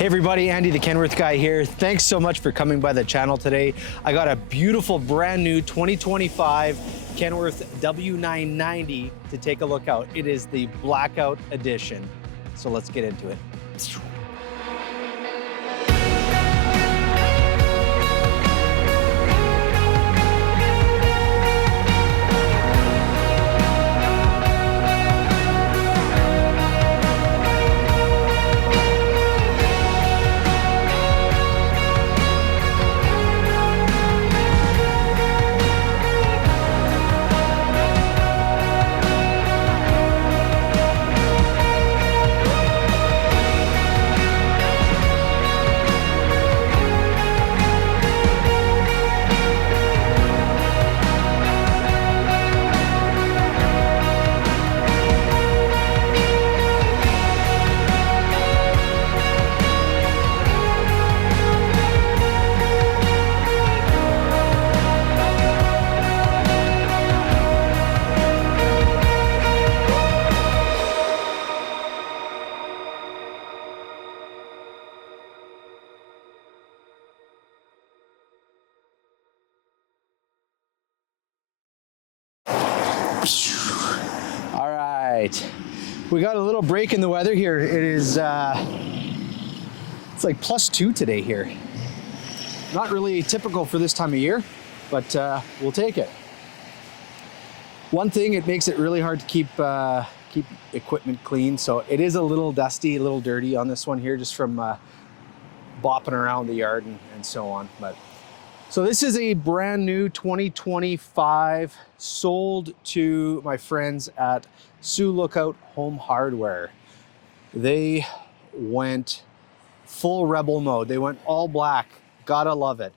Hey everybody, Andy the Kenworth Guy here. Thanks so much for coming by the channel today. I got a beautiful brand new 2025 Kenworth W990 to take a look out. It is the Blackout edition. So let's get into it. All right, we got a little break in the weather here. It is, it's like +2 today here. Not really typical for this time of year, but we'll take it. One thing, it makes it really hard to keep equipment clean. So it is a little dusty, a little dirty on this one here, just from bopping around the yard and so on. But so this is a brand new 2025, sold to my friends at Sioux Lookout Home Hardware. They went full rebel mode. They went all black. Gotta love it.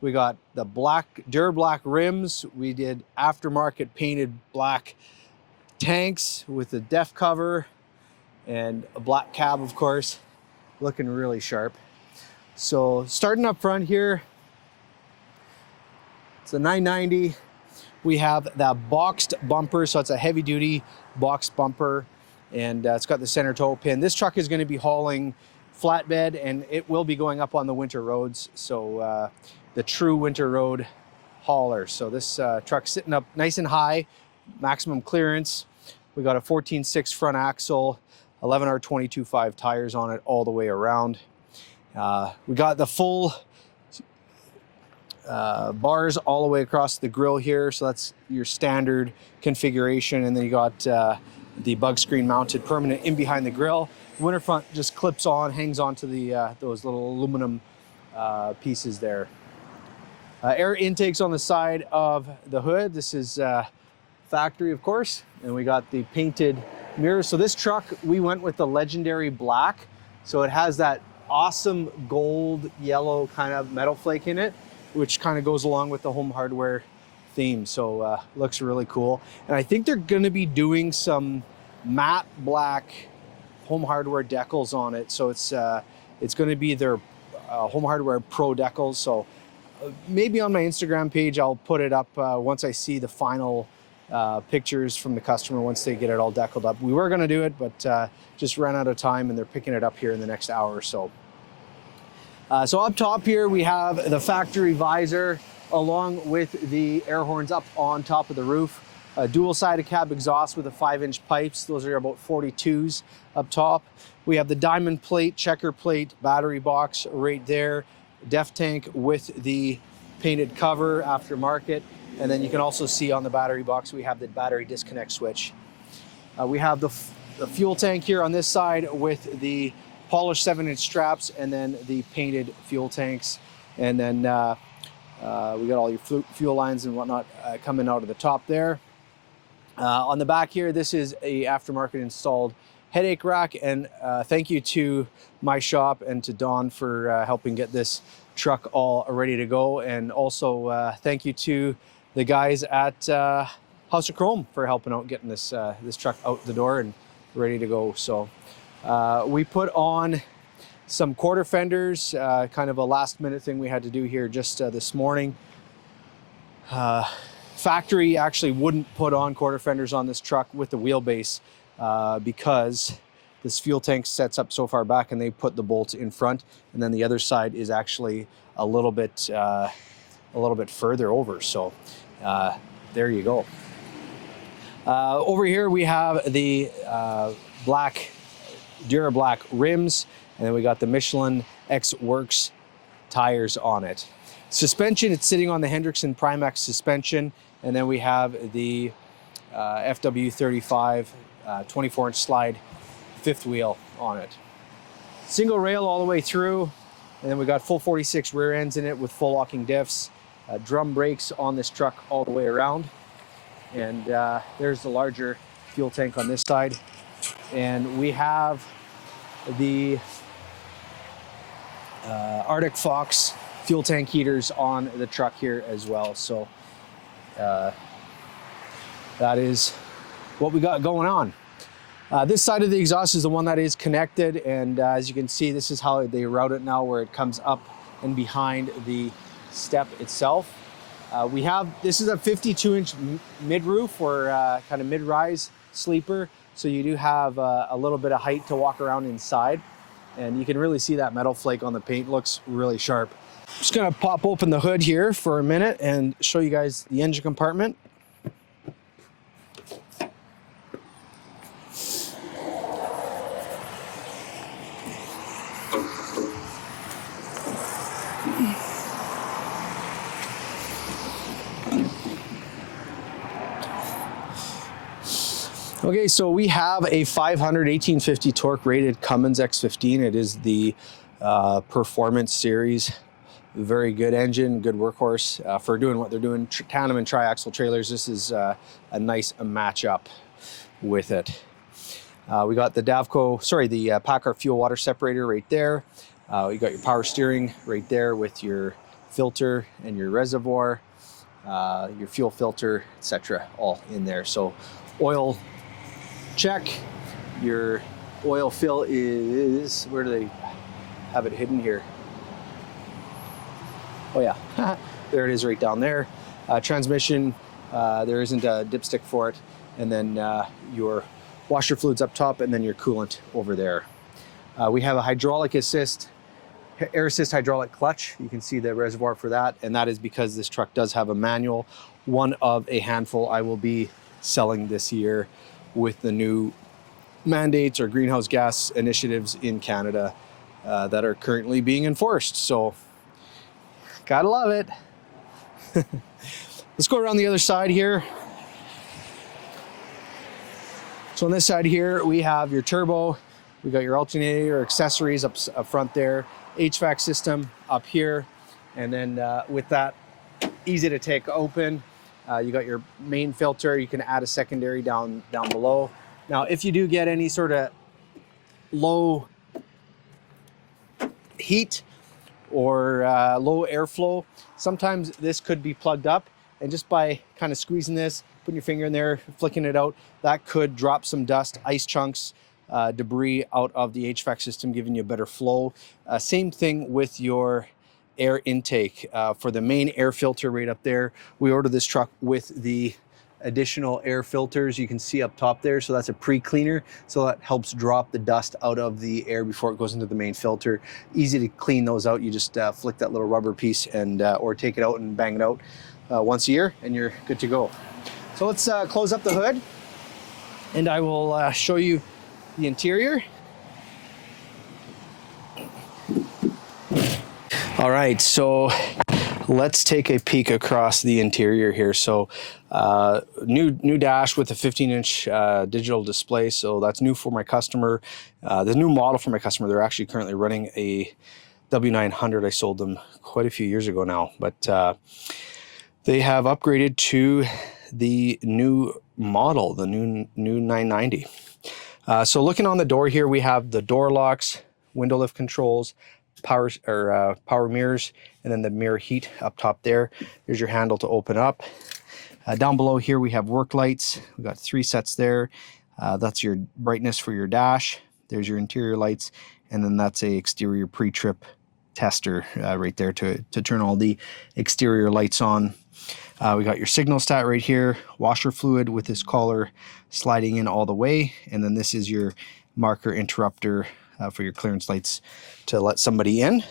We got the black Durablack rims. We did aftermarket painted black tanks with the def cover and a black cab, of course, looking really sharp. So starting up front here, it's a 990. We have that boxed bumper, so it's a heavy duty boxed bumper, and it's got the center toe pin. This truck is going to be hauling flatbed, and it will be going up on the winter roads, so the true winter road hauler. So this truck's sitting up nice and high, maximum clearance. We got a 14.6 front axle, 11R22.5 tires on it all the way around. We got the full bars all the way across the grill here, so that's your standard configuration. And then you got the bug screen mounted permanent in behind the grill. Winter front just clips on, hangs onto the those little aluminum pieces there. Air intakes on the side of the hood. This is factory, of course, and we got the painted mirrors. So this truck, we went with the legendary black, so it has that awesome gold yellow kind of metal flake in it, which kind of goes along with the home hardware theme. So looks really cool. And I think they're going to be doing some matte black home hardware decals on it. So it's going to be their home hardware pro decals. So maybe on my Instagram page, I'll put it up once I see the final pictures from the customer, once they get it all deckled up. We were going to do it, but just ran out of time, and they're picking it up here in the next hour or so. So up top here, we have the factory visor along with the air horns up on top of the roof. Dual-sided cab exhaust with the 5-inch pipes. Those are about 42s up top. We have the diamond plate, checker plate, battery box right there. Def tank with the painted cover, aftermarket. And then you can also see on the battery box, we have the battery disconnect switch. We have the fuel tank here on this side with the polished 7-inch straps, and then the painted fuel tanks. And then we got all your fuel lines and whatnot coming out of the top there. On the back here, this is a aftermarket installed headache rack, and thank you to my shop and to Don for helping get this truck all ready to go. And also thank you to the guys at House of Chrome for helping out getting this this truck out the door and ready to go. So we put on some quarter fenders, kind of a last minute thing we had to do here just this morning. Factory actually wouldn't put on quarter fenders on this truck with the wheelbase because this fuel tank sets up so far back, and they put the bolts in front, and then the other side is actually a little bit further over. So there you go. Over here we have the black Dura Black rims, and then we got the Michelin X Works tires on it. Suspension, it's sitting on the Hendrickson Primax suspension, and then we have the FW35 24-inch slide fifth wheel on it. Single rail all the way through, and then we got full 46 rear ends in it with full locking diffs, drum brakes on this truck all the way around, and there's the larger fuel tank on this side, and we have the Arctic Fox fuel tank heaters on the truck here as well. So that is what we got going on. This side of the exhaust is the one that is connected, and as you can see, this is how they route it now, where it comes up and behind the step itself. This is a 52-inch mid-roof, or kind of mid-rise sleeper, so you do have a little bit of height to walk around inside, and you can really see that metal flake on the paint. Looks really sharp. I'm just gonna pop open the hood here for a minute and show you guys the engine compartment. Okay, so we have a 500 1850 torque rated Cummins X15. It is the Performance Series. Very good engine, good workhorse for doing what they're doing. Tandem and tri-axle trailers. This is a nice matchup with it. We got the the Packard fuel water separator right there. You got your power steering right there with your filter and your reservoir, your fuel filter, etc., all in there. So oil check. Your oil fill is, where do they have it hidden here? Oh yeah, there it is right down there. Transmission, there isn't a dipstick for it. And then your washer fluids up top, and then your coolant over there. We have a hydraulic assist, air assist hydraulic clutch. You can see the reservoir for that, and that is because this truck does have a manual, one of a handful I will be selling this year with the new mandates or greenhouse gas initiatives in Canada that are currently being enforced. So gotta love it. Let's go around the other side here. So on this side here, we have your turbo, we got your alternator accessories up front there, HVAC system up here, and then with that, easy to take open. You got your main filter. You can add a secondary down below. Now, if you do get any sort of low heat or low airflow, sometimes this could be plugged up, and just by kind of squeezing this, putting your finger in there, flicking it out, that could drop some dust, ice chunks, debris out of the HVAC system, giving you a better flow. Same thing with your air intake. For the main air filter right up there, we ordered this truck with the additional air filters you can see up top there. So that's a pre-cleaner, so that helps drop the dust out of the air before it goes into the main filter. Easy to clean those out. You just flick that little rubber piece and or take it out and bang it out once a year, and you're good to go. So let's close up the hood, and I will show you the interior. All right, so let's take a peek across the interior here. So new dash with a 15-inch digital display. So that's new for my customer. The new model for my customer. They're actually currently running a W900. I sold them quite a few years ago now, but they have upgraded to the new model, the new 990. So looking on the door here, we have the door locks, window lift controls, power mirrors, and then the mirror heat up top there. There's your handle to open up. Down below here we have work lights. We've got 3 sets there. That's your brightness for your dash. There's your interior lights, and then that's a exterior pre-trip tester right there to turn all the exterior lights on. We got your signal stat right here, washer fluid with this collar sliding in all the way, and then this is your marker interrupter for your clearance lights to let somebody in.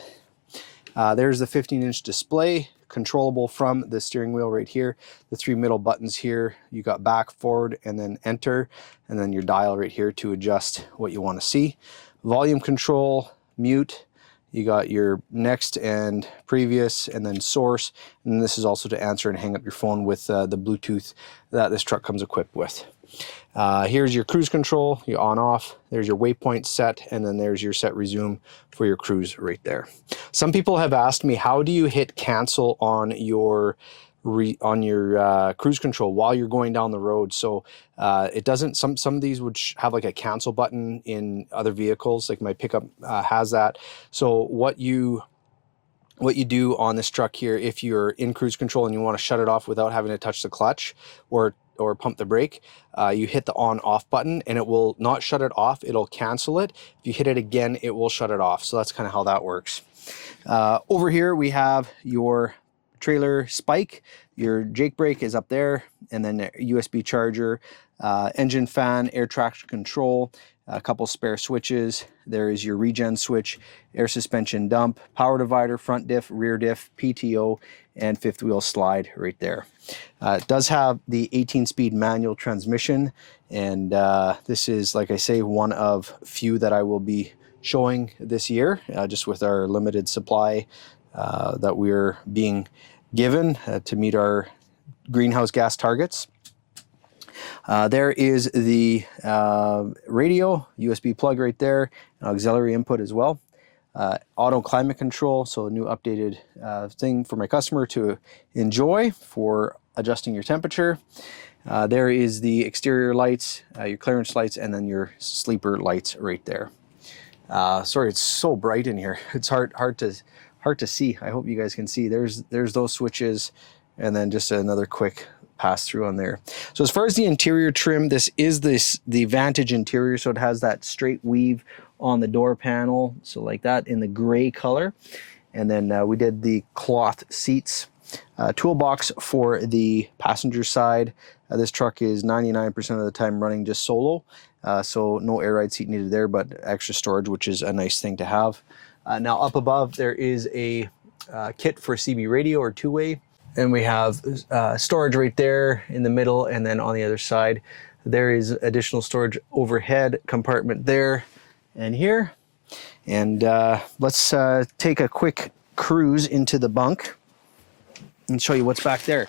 There's the 15-inch display, controllable from the steering wheel right here. The 3 middle buttons here, you got back, forward, and then enter, and then your dial right here to adjust what you want to see. Volume control, mute, you got your next and previous, and then source, and this is also to answer and hang up your phone with the Bluetooth that this truck comes equipped with. Here's your cruise control, your on off, there's your waypoint set, and then there's your set resume for your cruise right there. Some people have asked me, how do you hit cancel on your cruise control while you're going down the road? So it doesn't, some of these would have like a cancel button in other vehicles, like my pickup has that. So what you do on this truck here, if you're in cruise control and you want to shut it off without having to touch the clutch or pump the brake, you hit the on off button and it will not shut it off, it'll cancel it. If you hit it again, it will shut it off. So that's kind of how that works. Over here we have your trailer spike, your Jake brake is up there, and then a USB charger, engine fan, air traction control, a couple spare switches. There is your regen switch, air suspension dump, power divider, front diff, rear diff, PTO, and fifth wheel slide right there. It does have the 18-speed manual transmission, and this is, like I say, one of few that I will be showing this year, just with our limited supply that we're being given to meet our greenhouse gas targets. There is the radio, USB plug right there, auxiliary input as well. Auto climate control, so a new updated thing for my customer to enjoy for adjusting your temperature. There is the exterior lights, your clearance lights, and then your sleeper lights right there. Sorry, it's so bright in here. It's hard to see. I hope you guys can see. There's those switches, and then just another quick pass through on there. So as far as the interior trim, this is the Vantage interior, so it has that straight weave on the door panel, so like that in the gray color. And then we did the cloth seats. Toolbox for the passenger side. This truck is 99% of the time running just solo, so no air ride seat needed there, but extra storage, which is a nice thing to have. Now up above there is a kit for CB radio or two-way, and we have storage right there in the middle, and then on the other side there is additional storage overhead compartment there and here. And let's take a quick cruise into the bunk and show you what's back there.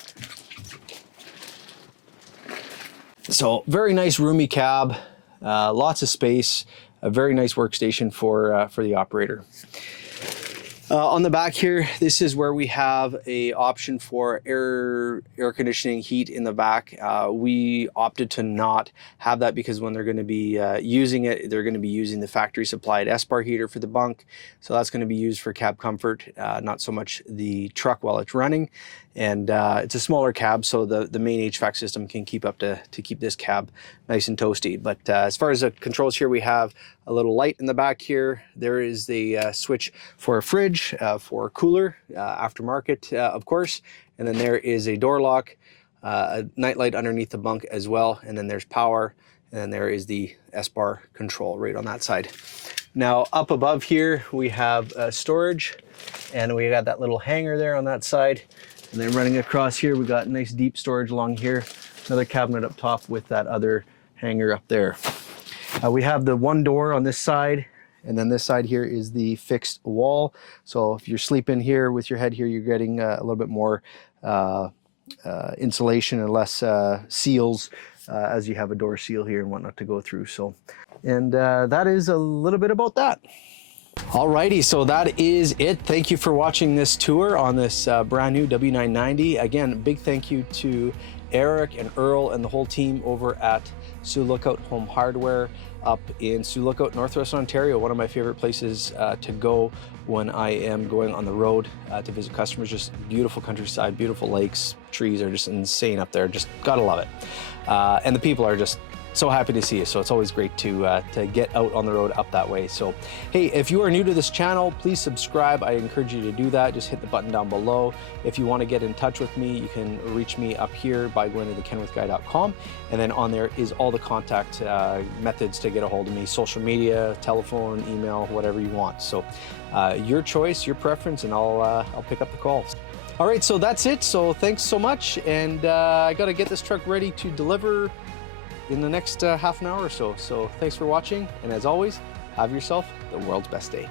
So very nice roomy cab, lots of space, a very nice workstation for the operator. On the back here, this is where we have a option for air conditioning, heat in the back. We opted to not have that because when they're going to be using it, they're going to be using the factory supplied S-bar heater for the bunk. So that's going to be used for cab comfort, not so much the truck while it's running. And it's a smaller cab, so the main HVAC system can keep up to keep this cab nice and toasty. But as far as the controls here, we have a little light in the back here. There is the switch for a fridge, for a cooler, aftermarket, of course. And then there is a door lock, a night light underneath the bunk as well. And then there's power. And then there is the S-bar control right on that side. Now up above here, we have storage, and we got that little hanger there on that side. And then running across here, we got nice deep storage along here. Another cabinet up top with that other hanger up there. We have the one door on this side, and then this side here is the fixed wall. So if you're sleeping here with your head here, you're getting a little bit more insulation and less seals as you have a door seal here and whatnot to go through. So, and that is a little bit about that. Alrighty, so that is it. Thank you for watching this tour on this brand new W990. Again, big thank you to Eric and Earl and the whole team over at Sioux Lookout Home Hardware up in Sioux Lookout, Northwest Ontario. One of my favorite places to go when I am going on the road to visit customers. Just beautiful countryside, beautiful lakes, trees are just insane up there. Just gotta love it. And the people are just so happy to see you. So it's always great to get out on the road up that way. So, hey, if you are new to this channel, please subscribe. I encourage you to do that. Just hit the button down below. If you want to get in touch with me, you can reach me up here by going to thekenworthguy.com. And then on there is all the contact methods to get a hold of me, social media, telephone, email, whatever you want. So your choice, your preference, and I'll pick up the calls. All right, so that's it. So thanks so much. And I got to get this truck ready to deliver in the next half an hour or so. So thanks for watching. And as always, have yourself the world's best day.